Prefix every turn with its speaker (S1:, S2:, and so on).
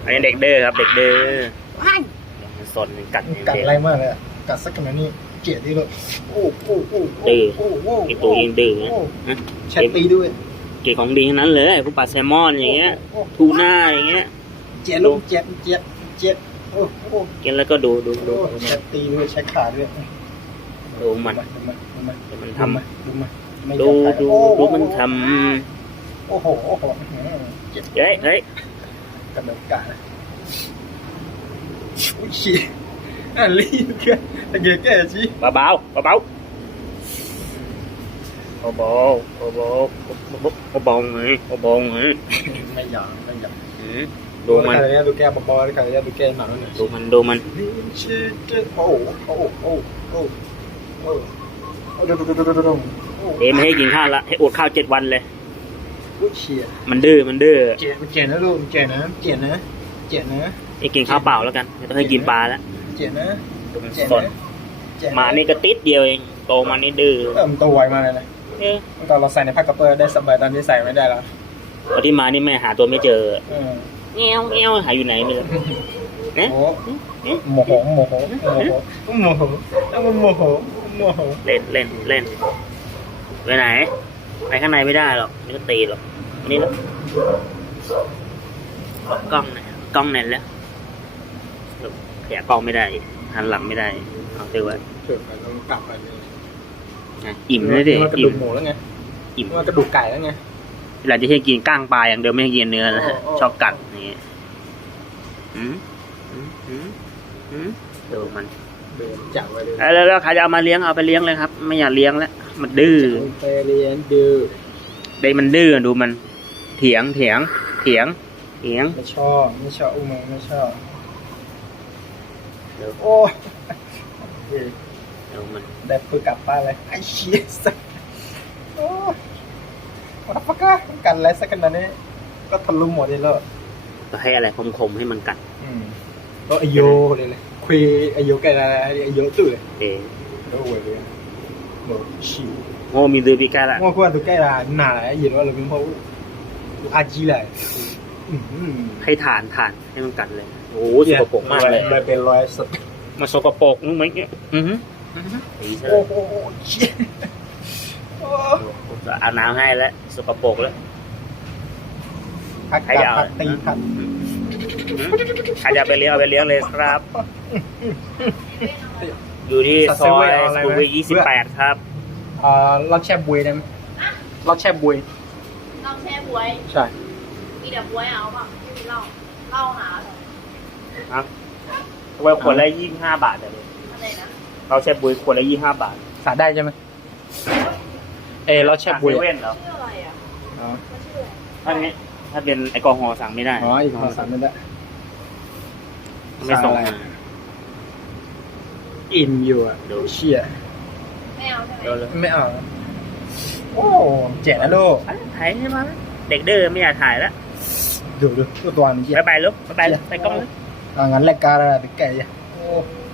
S1: อันนี้เด็กเด้อครับเด็กเด้อมันสนกัด
S2: กัดอะไรมากเลยกัดสักขนาดนี้เกลียดที่เลยโอ้
S1: ไอตัวยิงดื้อนะ
S2: แชทตีด้วย
S1: เกล็ดของดีทั้งนั้นเลยพวกปลาแซลมอนอย่างเงี้ยทูน่าอย่างเงี้ย
S2: เจ็ดลูกเจ็ดโอ้
S1: กินแล้วก็ดู
S2: แชทตีด้วยแชทขาด้วย
S1: ดูมัน
S2: มัน
S1: ทำ
S2: ดูมัน
S1: ดูมันท
S2: โอ้โหเจ็บ
S1: ำเฮ้ย
S2: กำลังกะอุ้ยชี้อ่ะรีบแกแกชี้
S1: เบาๆเบาไง
S2: ไม่อยาก
S1: ดูมัน
S2: ดูแกบอลกันดูแกหนักเลย
S1: ดูมัน
S2: โอ้
S1: เอ็มให้กินข้าวละให้อดข้าว7 วันเลย
S2: อุ้ยเชี่ย
S1: มันดื้อ
S2: เจ็บนะลูกเจ็บนะ
S1: ไอ้กินข้าวเปล่าแล้วกันไม่ต้องให้กินปลาแล้ว
S2: เจ็บนะ
S1: สนมานี่ก็ติดเดียวเองโตมานี่ดื้อ
S2: มันโตไวมากเลยนะตอนเราใส่ในผ้ากระเป๋าได้สบายตอนที่ใส่ไม่ได้แล้ว
S1: ตอนที่มานี่แม่หาตัวไม่เจอเงี้ยวหาอยู่ไหนไม่รู้เนี่ย
S2: โมโหเ
S1: ล่นไปไหนไปข้างในไม่ได้หรอกนี่ก็ตีหรอกนี่แล้วกล้องไหนแล้วขยะกล้องไม่ได้หันหลังไม่ได้เอาเจอไว้
S2: ต้องกลับไปเลย
S1: อิ่มเลยดิ
S2: กระดูกหมูแล้วไงอิ่มกระดูกไก่แล้วไง
S1: เวลาที่ให้กินก้างปลาอย่างเดียวไม่ให้กินเนื้อแล้วชอบกัดนี่ดูมัน
S2: จับไว้เลย
S1: แล้วใครจะเอามาเลี้ยงเอาไปเลี้ยงเลยครับไม่อยากเลี้ยงแล้วมันดื้อ
S2: ไปเลี้ยงดื้อ
S1: เด็กมันดื้อดูมันเถียง
S2: ไม่ชอบอุ้มไม่ชอบโอ้
S1: ดูมัน
S2: ได้ปืนกลับบ้านเลยไอ้เชี่ยสักโอ้มาฟักกันอะไรสักขนาดนี้ก็ทะลุหมดเลยแล้ว
S1: ก็ให้อะไรคมๆให้มันกัด
S2: ก็อโยเลยคุยอโยกันอะไรอโยตื่นโอ้ยเลยโอ้ชิว
S1: โง่มีดื้อปีกาละ
S2: โง่กว่าตัวแก่ละหนาเลยยินว่าเราเป็นเพราะอาจีเลย
S1: ให้ฐานให้มันกัดเลยโอ้สกปรกมากเลย
S2: เป็นรอยสด
S1: มาสกปรกนึกไหมเนี่ย
S2: โอ้โห
S1: อาบน้ำให้แล้วสกปรกแล้ว
S2: ใครจะตีพัน
S1: ใครจะไปเลี้ยงเอาไปเลี้ยงเลยครับอยู่ที่ซอยสุขุมวิท28ครับ
S2: รถแช่บวยได้ไหมรถแช่บวยใช่
S3: มีแต่บวยเอาป่ะไม่มีเหล้าหาเหรอ
S1: ทำไมขวดละ25 บาทเลย
S3: อะไรนะ
S1: เราแช่บุยขวดละ25 บาท
S2: สาได้ใช่ไหมรถแช่บุย
S1: เว่นเหรอ
S3: ชื่ออะไรอ่ะชื่อ
S1: อะไรถ้าเป็นแอลกอฮอล์สั่งไม่ได้
S2: แอลกอฮอล์สั่งไม่ได้
S1: ไม่ส่ง
S2: อิ่มอยู่อ่ะดูเชี่ย
S3: ไม่เอาใช่ไหม
S2: ไม่เอาโอ้เจ๋งนะลูก
S1: ถ่ายใช่ไหมเด็กดื้อไม่อยากถ่ายแล้ว
S2: ดูตัวนี้
S1: ไปลูกไปกล้องเลย
S2: งั้นรายการอะไรไปแก่ยังโอ้